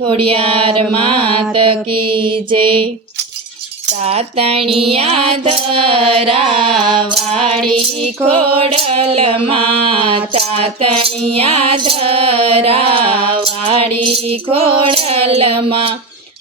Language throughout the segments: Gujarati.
ખોડિયાર માત કી જય। તાતણિયા ધરાવાળી ખોડલમાં, તાતણિયા ધરાવાળી ખોડલમાં,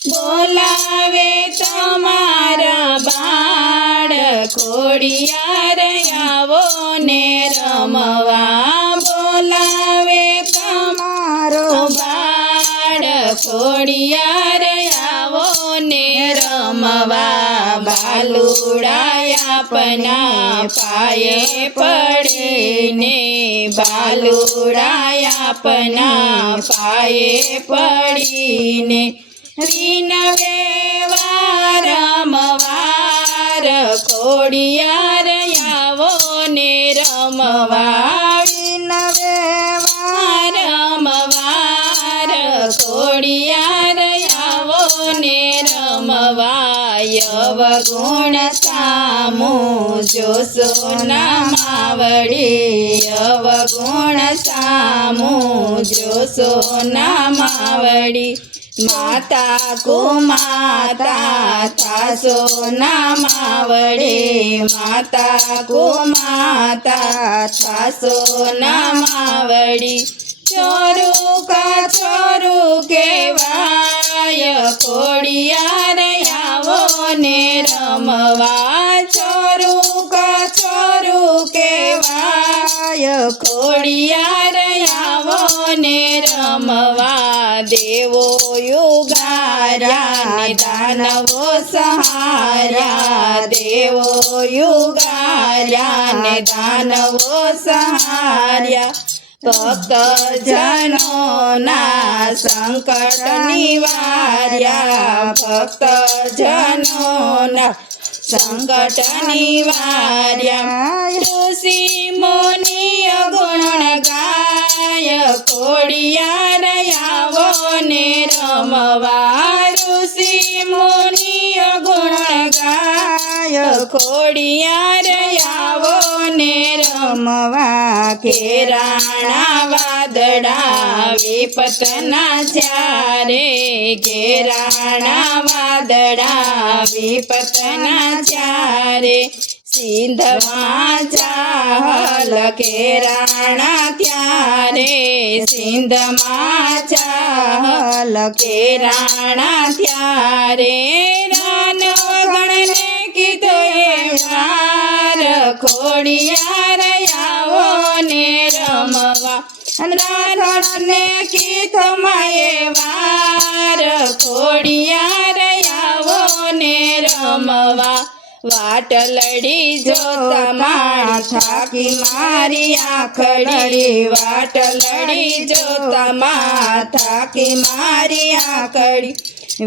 બોલાવે તમારા બાળ ખોડિયાર આવો ને રમવા, બોલાવે તમારો બાળ ખોડિયાર આવો ને રમવા, બાલુડા આપના પાયે પડીને, બાલુડા આપના પાયે પડીને, વિનવે વારંવાર ખોડિયાર આવો ને રમવા, વિનવે વારંવાર ખોડિયાર આવો ને રમવા, અવગુણ સામું જોશો ના માવડી, અવગુણ સામું જોશો ના માવડી, માતા કુમાતા થાશો ના માવડી, માતા કુમાતા થાશો ના માવડી, ચોરું કા ચોરું કહેવાય ખોડિયાર આવો ને રમવા, ચોરું કા ચોરું કહેવાય ખોડિયાર આવો ને રમવા, દેવો યુગાર્યા ને દાનવો સહાર્યા, દેવો યુગાર્યા ને દાનવો સહાર્યા, ભક્ત જનોના સંકટ નિવાર્યા, ભક્ત જનોના સંકટ નિવાર્યા, ઋષિ મુનિ ગુણ ગાય ખોડિયાર આવો ને રમવા, ઋષિ મુનિ ગુણ ગાય ખોડિયાર આવો ને રમવા, ઘેરાણા વાદળા વિપતના જ્યારે, ઘેરાણા વાદળા વિપતના જ્યારે, સિંધમાં ચાહલ ઘેરાણા ત્યારે, સિંધમાં ચાહલ ઘેરાણા ત્યારે, રાનગણને કીધો એ વાર ખોડિયાર આવો ને રમવા, રાનગણને કીધો માએ વાર ખોડિયાર આવો ને રમવા, વાટલડી જોતા મારી થાકી મારી આંખડી, વાટલડી જોતા માં થાકી મારી આંખડી,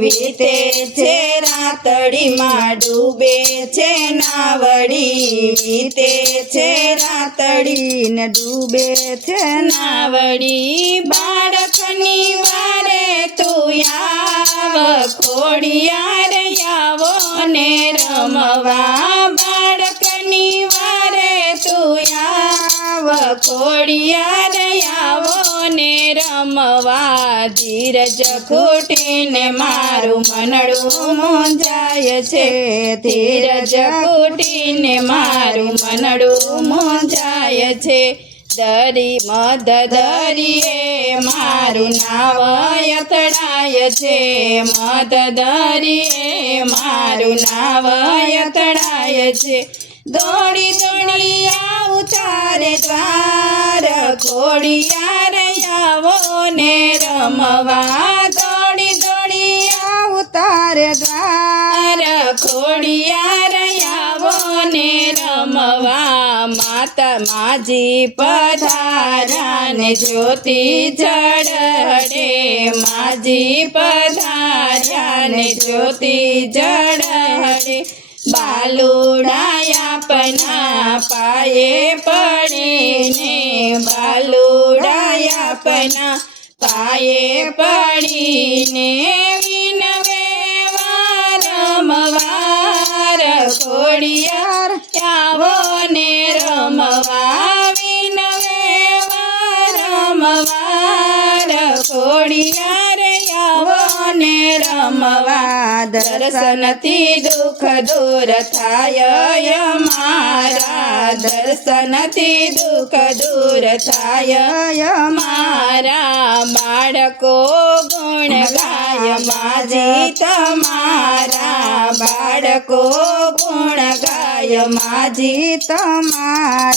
વીતે છે રાતડીમાં ડૂબે છે નાવડી, વીતે છે રાતડી ને ડૂબે છે નાવડી, બાળકની વારે તું આવ ખોડિયાર આવો ને રમવા, બાળકની વારે તું આવ ખોડિયાર આવો ને રમવા, ધીરજ ખૂટીને મારું મનડું મૂંઝાય છે, ધીરજ ખૂટીને મારું મનડું મૂંઝાય છે, દરી મદ દરિયે મારું નાવ અથડાય છે, મદ દરિયે મારું નાવ અથડાય છે, દોડી દોડી આવું તારે દ્વાર ખોડિયાર આવો ને રમવા, દોડી દોડી આવું તારે દ્વાર ખોડિયાર આવો ને રમવા, માતા માજી પધાર્યા ને જ્યોતિ જળહળે, માજી પધાર્યા ને જ્યોતિ જળહળે, બાલુડા આપના પાયે પડીને, બાલુડા આપના પાયે પડીને, વિનવે વારંવાર ખોડિયાર આવો ને રમવા, વિનવે વારંવાર ખોડિયાર આવો રમવા દર્શનથી દુઃખ દૂર થાય અમારા દર્શનથી દુઃખ દૂર થાય અમારા બાળકો ગુણ ગાય માજી તમારા બાળકો ગુણ ગાય માજી તમાર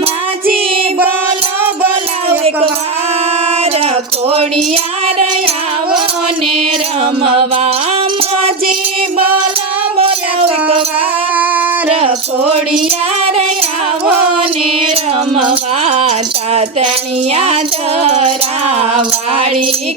માજી બોલો બોલો એક વાર ખોડિયાર આવો ને રમવા માજી બોલો બોલો એક વાર ખોડિયાર આવો ને રમવા તાતણિયા ધરાવાળી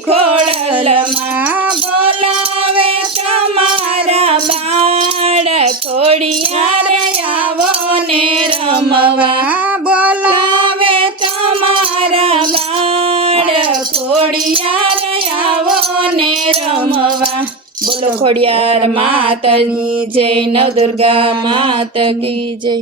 ખોડલમાં બોલાવે તમારા બાળ ખોડિયાર આવો ને રમવા બોલાવે તમારા બાળ ખોડિયાર આવો ને રમવા બોલો ખોડિયાર માતની જય નવદુર્ગા માત કી જય